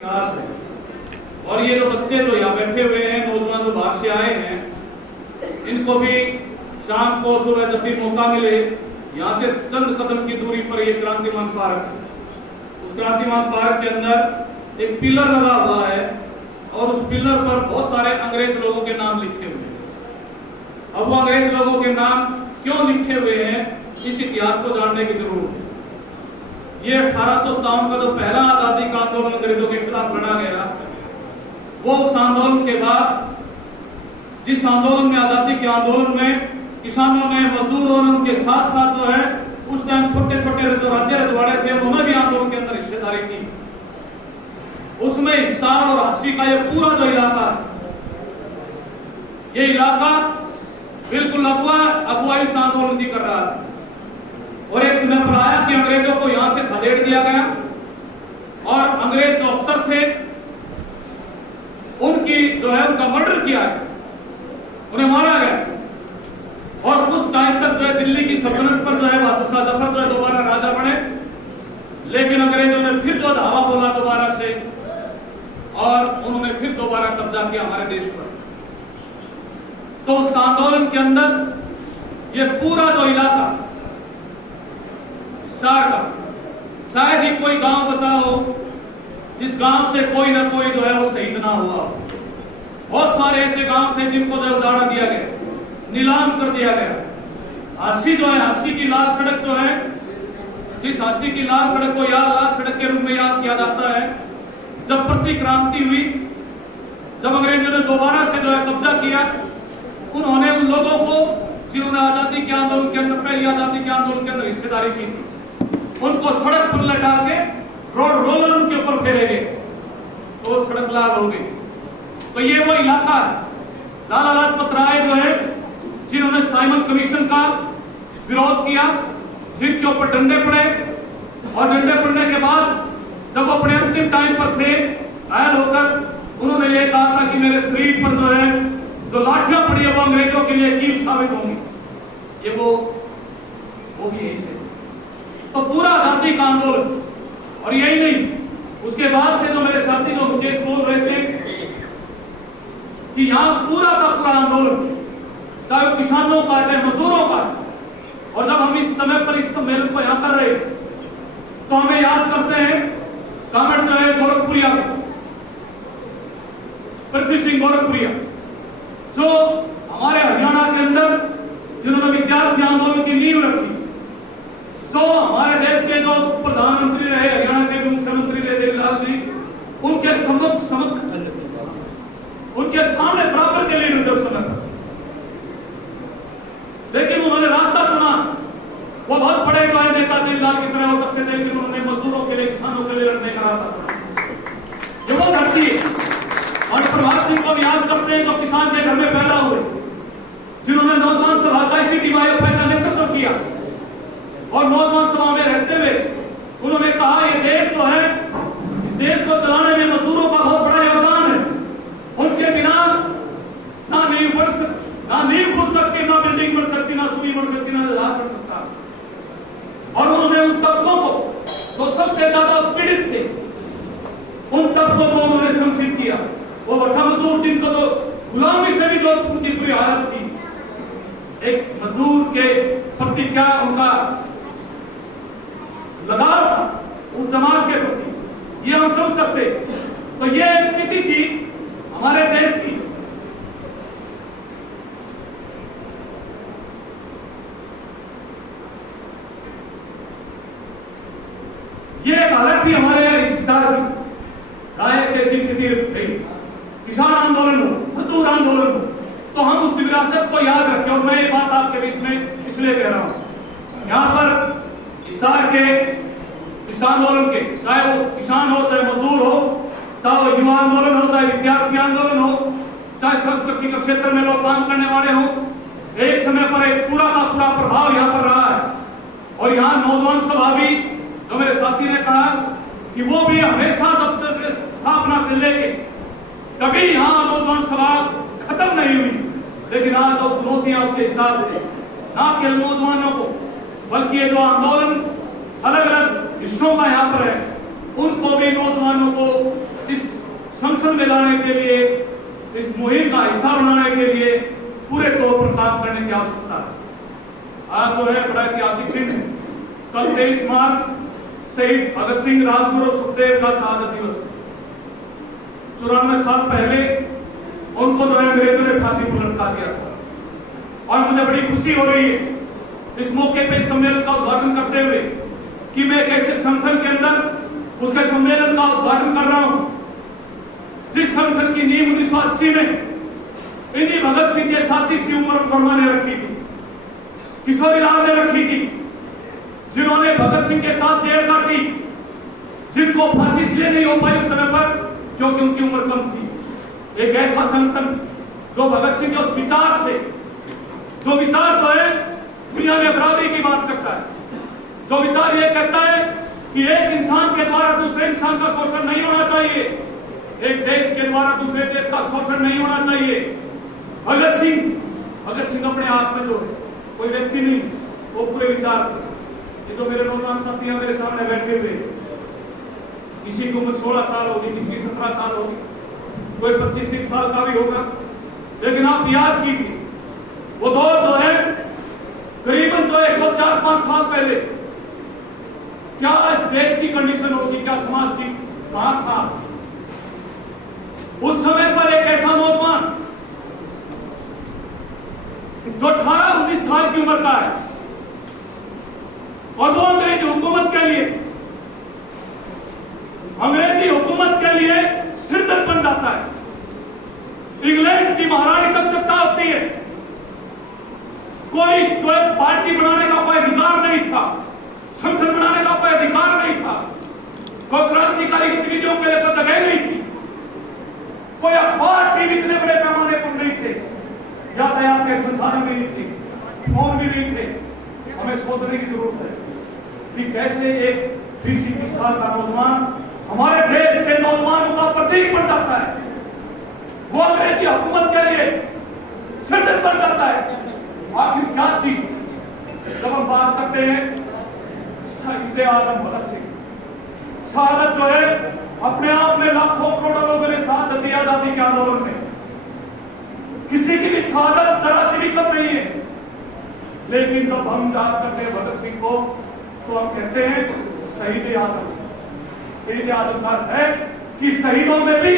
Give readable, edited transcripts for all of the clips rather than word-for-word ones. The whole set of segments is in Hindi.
विकास है। और ये जो बच्चे जो यहाँ बैठे हुए हैं, नौजवान जो बाहर से आए हैं, इनको भी शाम को सुबह जब भी मौका मिले यहाँ से चंद कदम की दूरी पर ये क्रांतिमान पार्क है। उस क्रांतिमान पार्क के अंदर एक पिलर लगा हुआ है और उस पिलर पर बहुत सारे अंग्रेज लोगों के नाम लिखे हुए हैं। अब वो अंग्रेज लोगों के नाम क्यों लिखे हुए हैं, इस इतिहास को जानने की जरूरत है। ये 1857 का जो पहला आजादी का आंदोलन अंग्रेजों के खिलाफ लड़ा गया, वो उस आंदोलन के बाद जिस आंदोलन में आजादी के आंदोलन में किसानों ने, मजदूरों ने, उनके साथ साथ जो है उस टाइम छोटे छोटे जो राज्य रजवाड़े थे उन्होंने भी आंदोलन के अंदर हिस्सेदारी की। उसमें हिसार और हांसी का ये पूरा जो इलाका, ये इलाका बिल्कुल अगुवाई इस आंदोलन की कर रहा था। और एक समय पर आया कि अंग्रेजों को यहां से खदेड़ दिया गया और अंग्रेज जो अफसर थे उनकी जो है उनका मर्डर किया गया, उन्हें मारा गया। और कुछ टाइम तक जो है दिल्ली की सल्तनत पर जो है बहादुर शाह जफर जो है दोबारा राजा बने, लेकिन अंग्रेजों ने फिर जो धावा बोला दोबारा से और उन्होंने फिर दोबारा कब्जा किया हमारे देश पर। तो उस आंदोलन के अंदर ये पूरा जो इलाका हिसार का, शायद ही कोई गांव बचा हो जिस गांव से कोई ना कोई जो है वो शहीद ना हुआ। बहुत सारे ऐसे गांव थे जिनको जो उजाड़ा दिया गया, नीलाम कर दिया गया। हांसी जो है, हांसी की लाल सड़क जो है, जिस हांसी की लाल सड़क को लाल सड़क के रूप में याद किया जाता है, जब प्रतिक्रांति हुई, जब अंग्रेजों ने दोबारा से जो है कब्जा किया, उन्होंने उन लोगों को जिन्होंने आजादी के आंदोलन के अंदर, पहली आजादी के आंदोलन के अंदर हिस्सेदारी की थी, उनको सड़क पर लटा के रोड रोलर उनके ऊपर फेरे गए तो सड़क लाल हो गई। तो ये वो इलाका है। लाला लाजपत राय जो है, जिन्होंने साइमन कमीशन का विरोध किया, जिनके ऊपर डंडे पड़े और डंडे पड़ने के बाद जब वो अपने अंतिम टाइम पर थे घायल होकर, उन्होंने ये कहा था कि मेरे शरीर पर जो है जो लाठियां पड़ी है वो अंग्रेजों के लिए कील साबित होंगी। ये वो भी यही से। तो पूरा आजादी का आंदोलन, और यही नहीं, उसके बाद से जो मेरे साथी जो मुकेश बोल रहे थे कि यहाँ पूरा का पूरा आंदोलन, चाहे वो किसानों का, चाहे मजदूरों का, और जब हम इस समय पर इस सम्मेलन को यहाँ कर रहे तो हमें याद करते हैं कामड़ जो है गोरखपुरिया में, पृथ्वी सिंह गोरखपुरिया, जो हमारे हरियाणा के अंदर जिन्होंने विद्यार्थी आंदोलन की नींव रखी, जो हमारे देश के जो प्रधानमंत्री रहे, हरियाणा के भी मुख्यमंत्री रहे देवीलाल जी, उनके उनके सामने बराबर के लीडर थे उस समय। लेकिन उन्होंने रास्ता चुना। वो बहुत बड़े जो है नेता देवीलाल की तरह हो सकते थे, लेकिन उन्होंने मजदूरों के लिए, किसानों के लिए लड़ने का रास्ता चुना। जो धरती और प्रभात सिंह को याद करते हैं, जो किसान के घर में पैदा हुए, जिन्होंने नौजवान सभा का इसी डीवाईएफआई का नेतृत्व किया और नौजवान सभा में रहते हुए उन्होंने कहा ये देश जो है, इस देश को चलाने में मजदूरों का बहुत बड़ा योगदान है। उनके बिना ना नींव बन सकती, ना नींव खुल सकती, ना बिल्डिंग बन सकती, ना सुई बन सकती, ना जहाज बन सकता। और उन्होंने उन तबकों को जो सबसे ज्यादा पीड़ित थे, उन तबकों को उन्होंने संगठित किया। वो वर्षा मजदूर जिनको तो गुलामी से भी जो उनकी बुरी हालत थी, एक मजदूर के प्रति क्या उनका लगाव था उस जमात के प्रति, ये हम समझ सकते। तो ये स्थिति थी हमारे देश की। ये एक हालत थी हमारे से ऐसी स्थिति रही। किसान आंदोलन हो, मजदूर आंदोलन हो, तो हम उस विरासत को याद रखें। और मैं ये बात आपके बीच में इसलिए कह रहा हूं, यहाँ पर हिसार के किसान आंदोलन के, चाहे वो किसान हो, चाहे मजदूर हो, चाहे वो युवा आंदोलन हो, चाहे विद्यार्थी आंदोलन हो, चाहे संस्कृति के क्षेत्र में लोग काम करने वाले हो, एक समय पर एक पूरा का पूरा प्रभाव यहाँ पर रहा है। और यहाँ नौजवान सभा भी, जो मेरे साथी ने कहा कि वो भी हमेशा जब से स्थापना से लेके कभी यहाँ नौजवान सभा खत्म नहीं हुई। लेकिन आज जो चुनौतियां उसके हिसाब से ना केवल नौजवानों को, बल्कि ये जो आंदोलन अलग अलग हिस्सों का यहाँ पर है, उनको भी नौजवानों को इस सिंहासन में लाने के लिए, इस मुहिम का हिस्सा बनाने के लिए पूरे तौर पर काम करने की आवश्यकता है। आज जो है बड़ा ऐतिहासिक दिन है। कल 23 मार्च शहीद भगत सिंह, राजगुरु और सुखदेव का शहादत दिवस है। 94 साल पहले उनको जो है अंग्रेजों ने फांसी पर लटका दिया था। और मुझे बड़ी खुशी हो रही है इस मौके पे सम्मेलन का उद्घाटन करते हुए कि मैं एक ऐसे संगठन के अंदर उसके सम्मेलन का उद्घाटन कर रहा हूं जिस संगठन की नींव 1980 में इन्हीं भगत सिंह के साथी शिव वर्मा ने रखी थी, किशोरी लाल ने रखी थी, जिन्होंने भगत सिंह के साथ जेल काटी, जिनको फांसी इसलिए नहीं हो पाई उस समय पर क्योंकि उनकी उम्र कम थी। एक ऐसा संगठन जो भगत सिंह के उस विचार से, जो विचार जो है दुनिया में बराबरी की बात करता है, जो विचार ये कहता है कि एक इंसान के द्वारा दूसरे इंसान का शोषण नहीं होना चाहिए, एक देश के द्वारा दूसरे देश का शोषण नहीं होना चाहिए। भगत सिंह अपने आप में जो है कोई व्यक्ति नहीं, वो पूरे विचार। ये जो मेरे नौजवान साथी मेरे सामने बैठे हुए, किसी की उम्र 16 साल होगी, किसी की 17 साल होगी, कोई 25-30 साल का भी होगा, लेकिन आप याद कीजिए वो दौर जो है करीबन जो 104-5 साल पहले क्या इस देश की कंडीशन होगी, क्या समाज की कहां था। उस समय पर एक ऐसा नौजवान जो 18-19 साल की उम्र का है और वो अंग्रेजी हुकूमत के लिए सिरदर्द बन जाता है। इंग्लैंड की महारानी तक चर्चा होती है। कोई जो पार्टी बनाने का कोई अधिकार नहीं था, संसद बनाने का कोई अधिकार नहीं था, कोई क्रांतिकारी गतिविधियों के लिए कोई जगह नहीं थी, कोई अखबार टीवी इतने बड़े पैमाने पर नहीं थे, यातायात के संसाधन भी नहीं थे, फोन भी नहीं थे। हमें सोचने की जरूरत है कि कैसे एक 20-21 साल का नौजवान हमारे देश के नौजवानों का प्रतीक बन जाता है, वो अंग्रेजी हुकूमत के लिए सिरदर्द बन जाता है। आखिर क्या चीज? जब हम बात करते हैं शहीद आजम भगत सिंह, शहादत जो है अपने आप में लाखों करोड़ों लोगों ने शहादत दी आजादी के आंदोलन में। किसी की भी शहादत जरा सी भी कम नहीं है, लेकिन जब हम याद करते हैं भगत सिंह को तो हम कहते हैं शहीद आजम। शहीद आजम का अर्थ है कि शहीदों में भी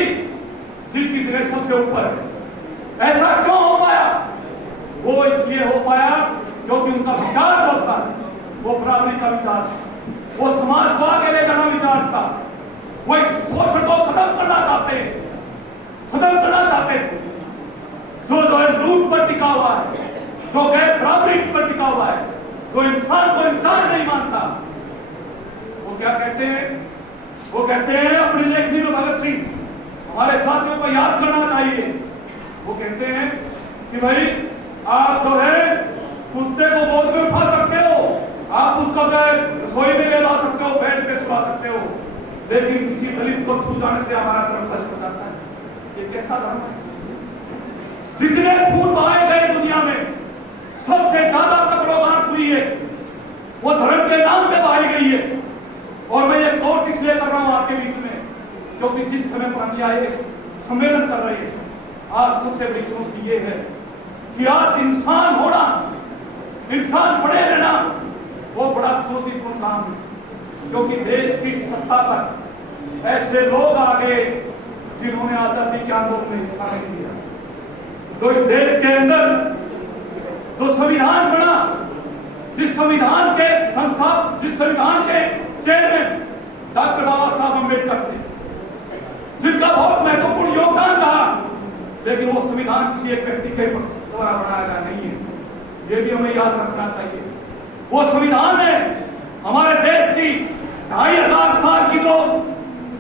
जिसकी जगह सबसे ऊपर है। ऐसा क्यों हो पाया? वो इसलिए हो पाया क्योंकि उनका विचार जो था वो बराबरी का विचार था, वो समाज को आगे ले जाना विचार था, वो इस शोषण को खत्म करना चाहते थे, जो है लूट पर टिका हुआ है, जो गैर बराबरी पर टिका हुआ है, जो इंसान को इंसान नहीं मानता। वो क्या कहते हैं? वो कहते हैं अपनी लेखनी में भगत सिंह हमारे साथियों को याद करना चाहिए। वो कहते हैं कि भाई आप जो है कुत्ते को गोद में उठा सकते हो, आप उसका जो है रसोई में ले जा सकते हो, बैठ के सुला सकते हो, लेकिन किसी दलित को छू जाने से हमारा धर्म भ्रष्ट हो जाता है। ये कैसा धर्म है? जितने खून बहाए गए दुनिया में सबसे ज्यादा कब्रोगान हुई है वो धर्म के नाम पे बहाई गई है। और मैं ये कोट इसलिए कर रहा हूं आपके बीच में क्योंकि जिस समय पर हम आए सम्मेलन कर रहे हैं, आज सबसे बड़ी चुनौती ये है कि आज इंसान होना, इंसान बने रहना वो बड़ा चुनौतीपूर्ण काम है, क्योंकि देश की सत्ता पर ऐसे लोग आ गए जिन्होंने आजादी के आंदोलन में हिस्सा नहीं लिया। जो इस देश के अंदर जो संविधान बना, जिस संविधान के चेयरमैन डॉक्टर बाबा साहब अम्बेडकर थे, जिनका बहुत महत्वपूर्ण योगदान रहा, लेकिन वो संविधान किसी एक व्यक्ति के द्वारा बनाया गया नहीं है, ये भी हमें याद रखना चाहिए। वो संविधान में हमारे देश की 2500 साल की जो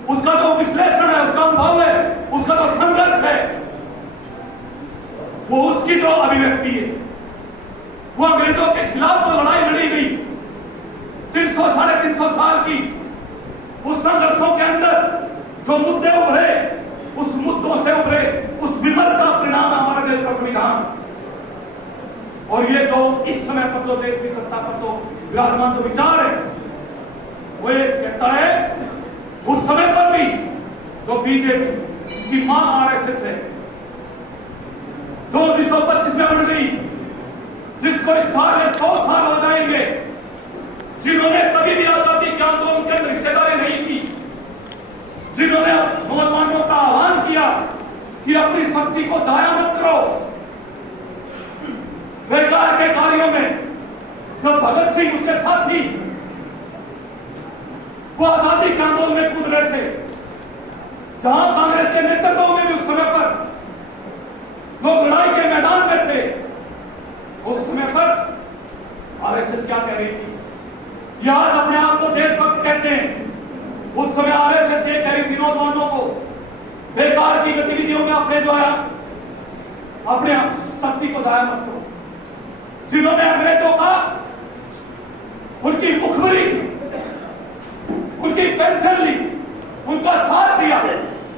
उसका जो विश्लेषण है, उसका अनुभव है, उसका जो संघर्ष है, वो उसकी जो अभिव्यक्ति है, वो अंग्रेजों के खिलाफ जो लड़ाई लड़ी गई 300-350 साल की, उस संघर्षों के अंदर जो मुद्दे उभरे, उस मुद्दों से उभरे उस विमर्श का परिणाम है हमारे देश का संविधान। और ये जो इस समय पर जो देश की सत्ता पर जो विराजमान जो विचार है, वो ये कहता है उस समय पर भी जो बीजेपी उसकी मां आरएसएस है, जो 1925 में बन गई, जिसको इस साल 100 साल हो जाएंगे, जिन्होंने कभी भी आजादी के आंदोलन के अंदर हिस्सेदारी नहीं की, जिन्होंने नौजवानों का आह्वान किया कि अपनी शक्ति को जाया मत करो बेकार के कार्यों में। जब भगत सिंह उसके साथी वो आजादी के आंदोलन में कूद रहे थे, जहां कांग्रेस के नेतृत्व में भी उस समय पर लोग लड़ाई के मैदान में थे, उस समय पर आरएसएस क्या कह रही थी? ये आज अपने आप को देशभक्त कहते हैं, उस समय आरएसएस ये कह रही थी नौजवानों को बेकार की गतिविधियों में अपने जो है अपने शक्ति को जाया मत करो। जिन्होंने अंग्रेजों का उनकी मुखबरी, उनकी पेंशन ली, उनका साथ दिया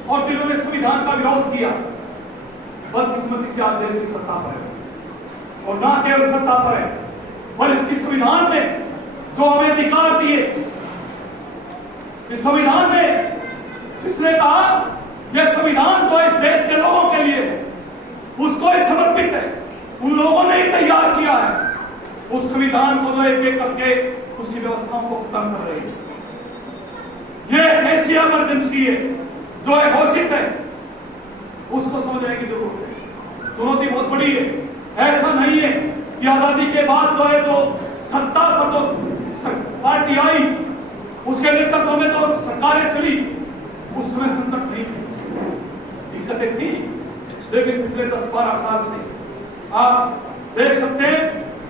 और जिन्होंने संविधान का विरोध किया, बदकिस्मती से आज देश की सत्ता पर है। और ना केवल सत्ता पर है, पर इसकी संविधान में जो हमें अधिकार दिए, इस संविधान में जिसने कहा यह संविधान जो इस देश के लोगों के लिए उसको ही समर्पित है, उन लोगों ने ही तैयार किया है, उस संविधान को जो एक एक करके उसकी व्यवस्थाओं को खत्म कर रही है। यह ऐसी इमरजेंसी है जो है घोषित है, उसको समझने की जरूरत है। चुनौती बहुत बड़ी है। ऐसा नहीं है कि आजादी के बाद जो है जो सत्ता पर जो पार्टी आई, उसके नेतृत्व में जो सरकारें चली, उस समय संकट नहीं थी, दिक्कतें थी, लेकिन पिछले 10-12 साल से आप देख सकते हैं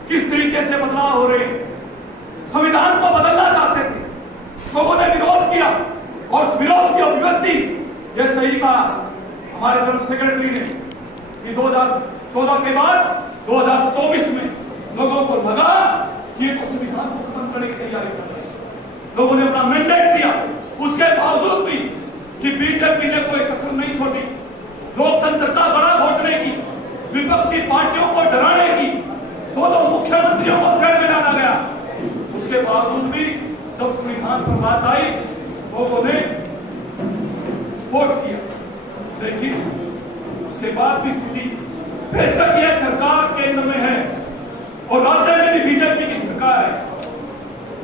किस तरीके से बदलाव हो रहे हैं। संविधान को बदलना चाहते थे, लोगों ने विरोध किया और उस विरोध की अभिव्यक्ति, ये सही कहा हमारे जनरल सेक्रेटरी ने कि 2014 के बाद 2024 में लोगों को लगा कि ये तो संविधान को खत्म करने की तैयारी कर रहे हैं। लोगों ने अपना मैंडेट दिया, उसके बावजूद भी कि बीजेपी ने कोई कसर नहीं छोड़ी लोकतंत्र का गला घोटने की, विपक्षी पार्टियों को डराने की। दो मुख्यमंत्रियों को जेल में डाला गया, उसके बावजूद भी जब संविधान पर बात आई, लोगों ने वोट किया, लेकिन उसके बाद भी स्थिति, बेशक यह सरकार केंद्र में है और राज्य में भी बीजेपी की सरकार है,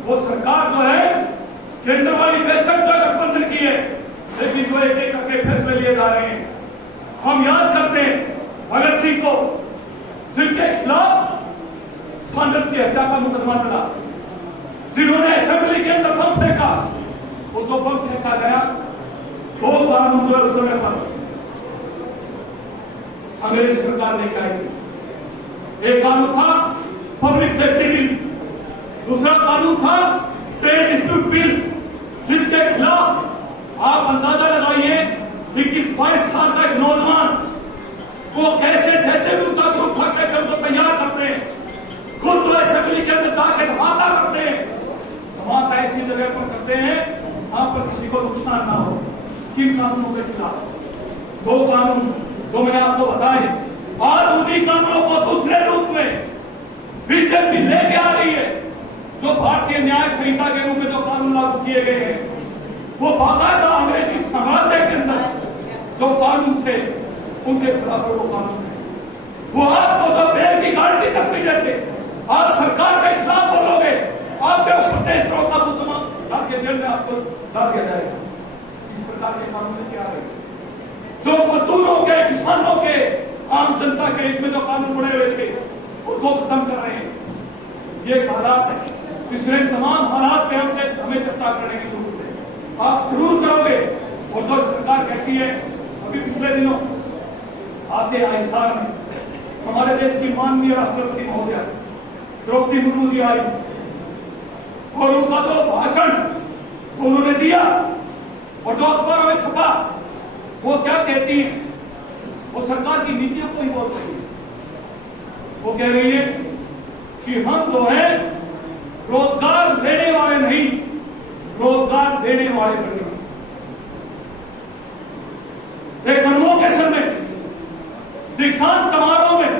वो सरकार जो है केंद्र वाली बेशक जो गठबंधन की है, लेकिन जो एक एक करके फैसले लिए जा रहे हैं। हम याद करते हैं भगत सिंह को, जिनके खिलाफ सैंडर्स की हत्या का मुकदमा चला, जिन्होंने असेंबली के अंदर बम फेंका, वो जो बम फेंका गया, 2 कानून जो समय पर अंग्रेजी सरकार लेकर आई थी। एक कानून था पब्लिक सेफ्टी बिल, दूसरा कानून था ट्रेड डिस्प्यूट बिल, जिसके खिलाफ आप अंदाजा लगाइए 21-22 साल का एक नौजवान, वो कैसे, जैसे भी उनका ग्रुप था, कैसे उनको तैयार करते हैं, खुद जो असेंबली के अंदर जाके धमाका करते हैं। धमाका ऐसी जगह पर करते हैं जहां पर किसी को नुकसान ना हो। किन कानूनों के खिलाफ? 2 कानून जो मैंने आपको बताए, आज उन्हीं कानूनों को दूसरे रूप में बीजेपी लेके आ रही है। जो भारतीय न्याय संहिता के रूप में जो कानून लागू किए गए हैं, वो बाकायदा अंग्रेजी साम्राज्य के अंदर जो कानून थे, उनके बराबर वो कानून है। वो आपको जो बेल की गारंटी तक नहीं देते, आप सरकार के खिलाफ बोलोगे, आपके ऊपर देशद्रोह का मुकदमा डाल के जेल में आपको डाल दिया जाएगा। इस प्रकार के कानून क्या है? जो मजदूरों के, किसानों के, आम जनता के हित में जो कानून बने हुए थे, उनको खत्म कर रहे हैं। ये हालात है, पिछले तमाम हालात पे हमें चर्चा करने की जरूरत है। आप जरूर करोगे। और जो सरकार कहती है, अभी पिछले दिनों आपके आइसार में हमारे देश की माननीय राष्ट्रपति महोदया द्रौपदी मुर्मू जी आई और उनका जो भाषण उन्होंने दिया और जो अखबारों में छपा, वो क्या कहती है? वो सरकार की नीतियों को ही बोल रही है। वो कह रही है कि हम जो है रोजगार लेने वाले नहीं, रोजगार देने वाले बने। एक कन्वोकेशन में, दीक्षांत समारोह में,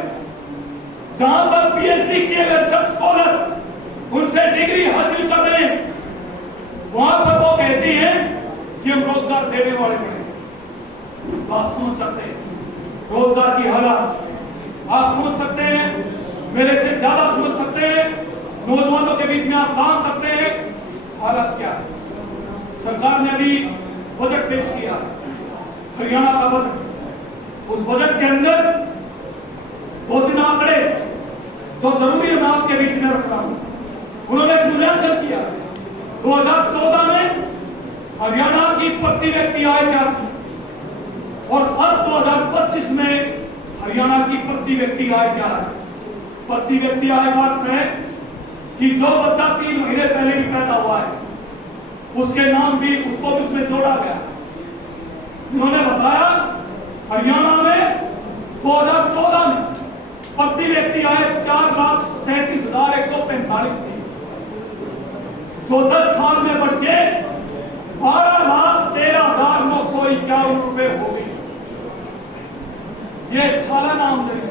जहां पर पीएचडी किए हुए रिसर्च स्कॉलर उनसे डिग्री हासिल कर रहे हैं, वहां पर वो कहती हैं कि हम रोजगार देने वाले बने। तो आप समझ सकते हैं रोजगार की हालत, आप समझ सकते हैं, मेरे से ज्यादा समझ सकते हैं, नौजवानों के बीच में आप काम करते हैं, हालत क्या है। सरकार ने अभी बजट पेश किया, हरियाणा का बजट। उस बजट के अंदर 2-3 आंकड़े जो जरूरी है मैं आपके बीच में रख रहा हूं। उन्होंने मूल्यांकन किया 2014 में हरियाणा की प्रति व्यक्ति आय क्या थी और अब 2025 में हरियाणा की प्रति व्यक्ति आय क्या है। प्रति व्यक्ति आय का अर्थ है कि जो बच्चा 3 महीने पहले भी पैदा हुआ है उसके नाम भी उसको भी उसमें जोड़ा गया। उन्होंने बताया हरियाणा में 2014 में प्रति व्यक्ति आय 4,37,145 थी, जो 10 साल में बढ़ के 12,13,951 रुपए हो गई। ये सालाना आमदनी।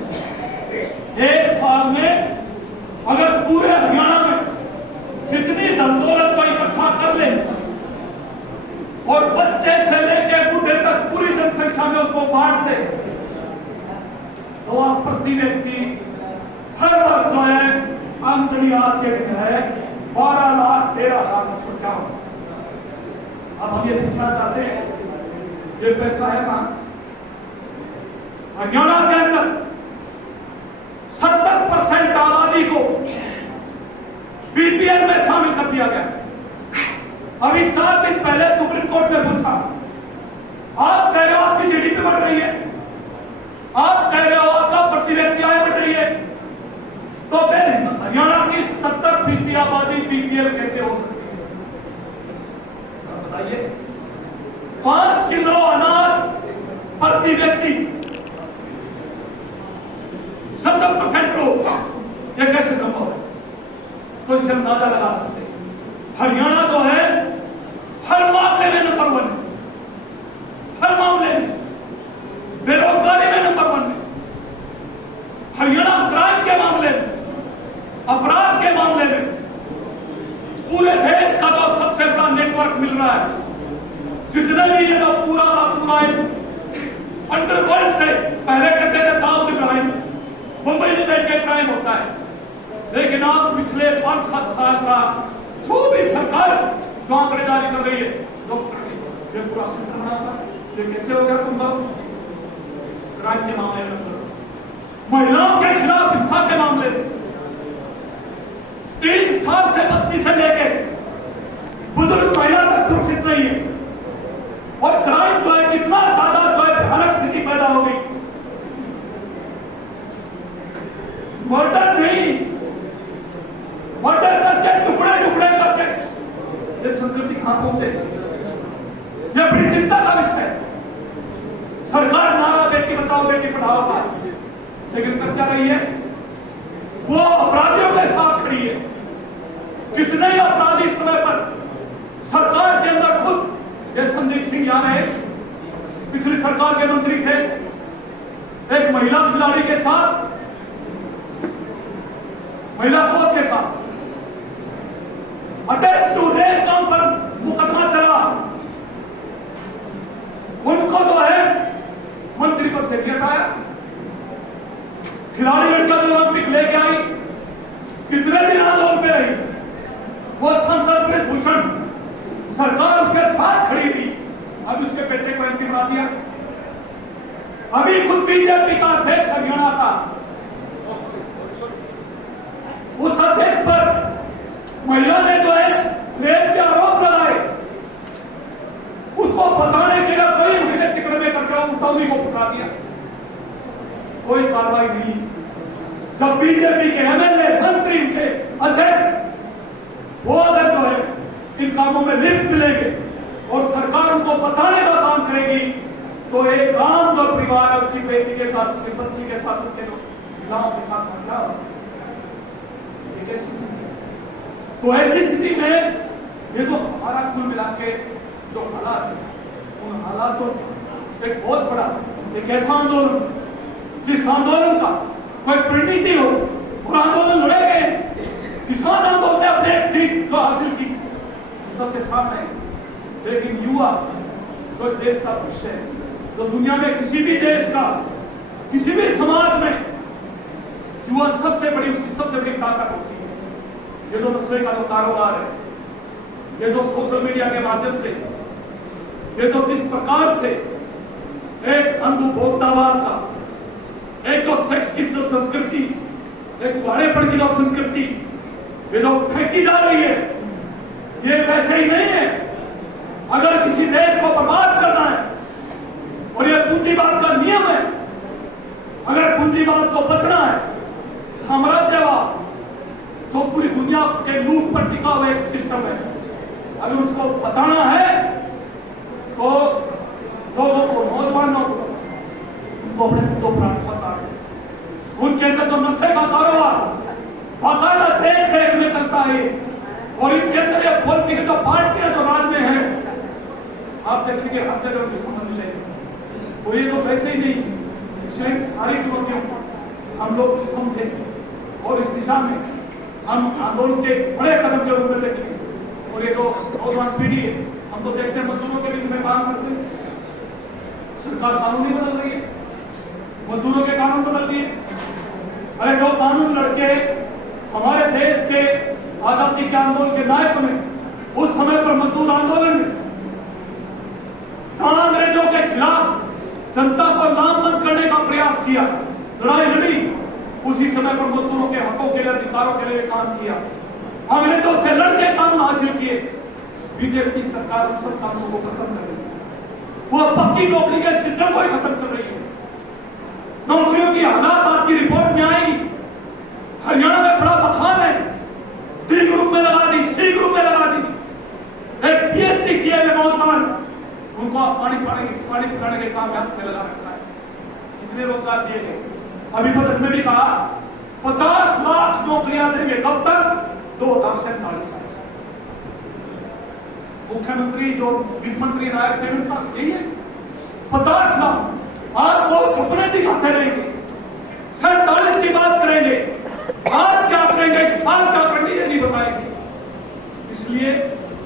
एक साल में अगर पूरे हरियाणा में जितनी धन दौलत को इकट्ठा कर ले और बच्चे से लेकर बूढ़े तक पूरी जनसंख्या में उसको बांट दे तो आप प्रति व्यक्ति हर वर्ष जो है आमदनी आज के दिन है 12,13,951। अब हम ये पूछना चाहते हैं ये पैसा है कहां। हरियाणा के अंदर 70% आबादी को बीपीएल में शामिल कर दिया गया। अभी 4 दिन पहले सुप्रीम कोर्ट ने पूछा, आप कह रहे हो आपकी जीडीपी बढ़ रही है, आप कह रहे हो आपका प्रति व्यक्ति आय बढ़ रही है, तो फिर हरियाणा की 70% आबादी बीपीएल कैसे हो सकती है? बताइए। 5 किलो अनाज प्रति व्यक्ति 70% लोग, ये कैसे संभव है? तो इससे अंदाजा लगा सकते हैं हरियाणा जो है हर मामले में नंबर 1 है, हर मामले में, बेरोजगारी में नंबर 1 है, हरियाणा क्राइम के मामले में, अपराध के मामले में पूरे देश का जो सबसे बड़ा नेटवर्क मिल रहा है। जितने भी ये लोग पूरा अंडरवर्ल्ड से पहले कहते थे दाऊद क्राइम, मुंबई में बैठ के क्राइम होता है, लेकिन आप पिछले 5-7 साल का जो भी सरकार जो आंकड़े जारी कर रही है ये पूरा सिस्टम बना था। ये कैसे हो गया संभव? क्राइम के मामले में, महिलाओं के खिलाफ हिंसा के मामले में 3 साल से बच्ची से लेकर बुजुर्ग महिला तक सुरक्षित नहीं है और क्राइम जो है कितना ज्यादा जो है भयानक स्थिति पैदा हो गई। मर्डर नहीं, मर्डर करके टुकड़े टुकड़े करके ये संस्कृति कहां पहुंचे? यह बड़ी चिंता का विषय है। सरकार नारा बेटी बचाओ बेटी पढ़ाओ का, लेकिन कर क्या रही है? वो अपराधियों के साथ खड़ी है। कितने ही अपराधी समय पर सरकार के अंदर खुद, ये संदीप सिंह यार है, पिछली सरकार के मंत्री थे, एक महिला खिलाड़ी के साथ, महिला कोच के साथ अटैक टू रेप काम पर मुकदमा चला, उनको जो है मंत्री पद से हटाया। खिलाड़ी लड़का जो ओलंपिक लेके आई कितने दिन आंदोलन पे रही, वो सांसद ब्रजभूषण सरकार उसके साथ खड़ी थी, अब उसके बेटे को एमपी बना दिया। अभी खुद बीजेपी का अध्यक्ष हरियाणा का, उस अध्यक्ष पर महिला ने जो है रेप के आरोप लगाए, उसको बचाने के लिए कई महीने टिकट में करके उठौनी को फंसा दिया, कोई कार्रवाई नहीं। जब बीजेपी के एमएलए, मंत्री, के अध्यक्ष वो अगर जो है इन कामों में लिप्त मिलेंगे और सरकार उनको बचाने का काम करेगी, तो एक गांव जो परिवार है उसकी बेटी के साथ, उसकी बच्ची के साथ, उसके गांव के साथ क्या होगा? कैसी स्थिति? तो ऐसी स्थिति में ये जो हमारा कुल मिला के जो हालात है, उन हालातों एक बहुत बड़ा एक ऐसा आंदोलन जिस आंदोलन का कोई परिणति हो, वो आंदोलन लड़े गए, किसान आंदोलन ने अपने जीत जो हासिल की सबके सामने, लेकिन युवा जो देश का भविष्य है, तो दुनिया में किसी भी देश का, किसी भी समाज में युवा सबसे बड़ी, उसकी सबसे बड़ी ताकत होती है। ये जो नशे का जो कारोबार है, ये जो सोशल मीडिया के माध्यम से, ये जो जिस प्रकार से एक अंधुभोक्तावाद का, एक जो सेक्स की संस्कृति, एक वाड़ेपन की जो संस्कृति ये जो फेंकी जा रही है, ये वैसे ही नहीं है। अगर किसी देश को बर्बाद करना है, और ये पूंजीवाद का नियम है, अगर पूंजीवाद को बचना है, साम्राज्यवाद जो पूरी दुनिया के लूट पर टिका हुआ एक सिस्टम है, अगर उसको बचाना है तो लोगों को, नौजवानों को, उनको अपने पुत्रों पर बताएं। उनके अंदर जो नशे का कारोबार बाकायदा देख रेख में चलता है, और इनके अंदर ये पॉलिटिकल जो पार्टियां जो राज में है, आप देखेंगे हर जगह उनकी समझ लेंगे। तो ये तो वैसे ही नहीं, सारी चुनौतियों को हम लोग समझे और इस दिशा में हम आंदोलन के बड़े कदम के रूप में देखें। और ये जो नौजवान पीढ़ी है, हम तो देखते हैं मजदूरों के बीच में काम करते हैं, सरकार कानून नहीं बदल रही है, मजदूरों के कानून बदल दिए। अरे जो कानून लड़के हमारे देश के आजादी के आंदोलन के नायक में, उस समय पर मजदूर आंदोलन में जहां अंग्रेजों के खिलाफ जनता को लामबंद करने का प्रयास किया, लड़ाई लड़ी, उसी समय पर मजदूरों के हकों के लिए, अधिकारों के लिए काम किया, अंग्रेजों से लड़के कानून हासिल किए। बीजेपी सरकार उन सब कानूनों को खत्म कर रही है, वो पक्की नौकरी के सिस्टम को ही खत्म कर रही है। नौकरियों की हालात आपकी रिपोर्ट में आएगी। हरियाणा में बड़ा बखान है, डी ग्रुप में लगा दी, सी ग्रुप में लगा दी। एक पीएचडी किए हुए नौजवान, उनको आप पानी पिलाने के काम में आपने लगा रखा है। कितने रोजगार दिए गए? अभी बजट में भी कहा 50 लाख नौकरियां देंगे, कब तक? 2047 तक। मुख्यमंत्री जो वित्त मंत्री नायक से उनका यही है 50 लाख। आज वो सपने दिखाते रहेंगे, 47 की बात करेंगे, आज क्या करेंगे, इस साल क्या करेंगे, ये नहीं बताएंगे। इसलिए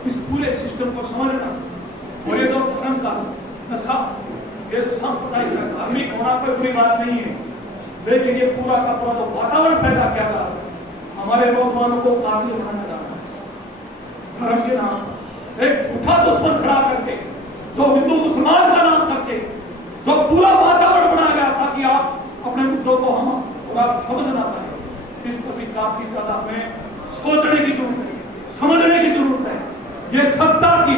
इस पूरे सिस्टम को समझना, और ये जो धर्म का नशा, ये सांप्रदायिक धार्मिक होना कोई बुरी बात नहीं है, लेकिन ये पूरा का पूरा जो वातावरण पैदा किया था, हमारे नौजवानों को काबिल बनाना चाहता धर्म के नाम एक झूठा दुश्मन खड़ा करके, जो हिंदू मुसलमान का नाम करके जो पूरा वातावरण बनाया गया ताकि आप अपने मुद्दों को हम पूरा समझ ना पाए। इस पर भी काफी ज्यादा हमें सोचने की जरूरत है, समझने की जरूरत है। ये सत्ता की,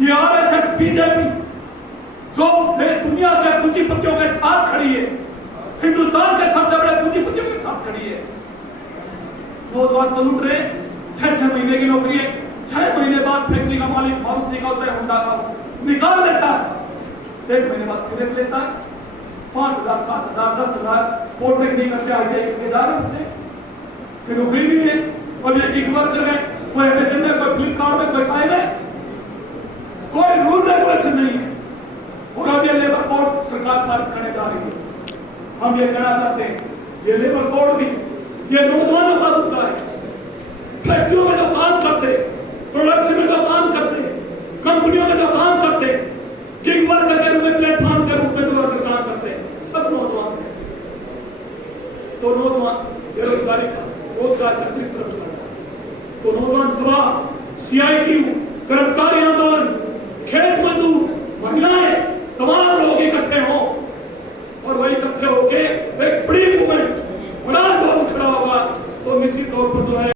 ये आरएसएस, बीजेपी जो दुनिया के पूंजीपतियों के साथ खड़ी है, हिंदुस्तान के सबसे बड़े पूंजीपतियों के साथ खड़ी है। नौजवान तो लूट रहे, 6-6 महीने की नौकरी है, 6 महीने बाद फैक्ट्री का मालिक मारुति का चाहे होंडा का निकाल देता है, 1 महीने बाद फिर देख लेता है। 5,000, 7,000, 10,000 पॉलिटेक्निक करके आगे करके जा रहे बच्चे, फिर नौकरी नहीं है। और ये गिग वर्कर है, कोई अमेजन में, कोई फ्लिपकार्ट में, कोई काय में, कोई रूल रेगुलेशन नहीं है। और अब ये लेबर कोड सरकार पारित करने जा रही है। हम ये कहना चाहते हैं, ये लेबर कोड भी ये नौजवानों का मुद्दा है। फैक्ट्रियों में जो काम करते, प्रोडक्शन में जो काम करते, कंपनियों में जो काम करते, गिग वर्कर के रूप में, प्लेटफॉर्म के रूप में जो वर्कर काम करते, सब नौजवान हैं। तो नौजवान बेरोजगारी का, रोजगार का चित्र तो नौजवान सभा, CITU, कर्मचारी आंदोलन, खेत मजदूर, महिलाएं, तमाम लोग इकट्ठे हों और वही इकट्ठे होकर एक बड़ी मूवमेंट, बड़ा आंदोलन खड़ा होगा, तो निश्चित तौर पर जो है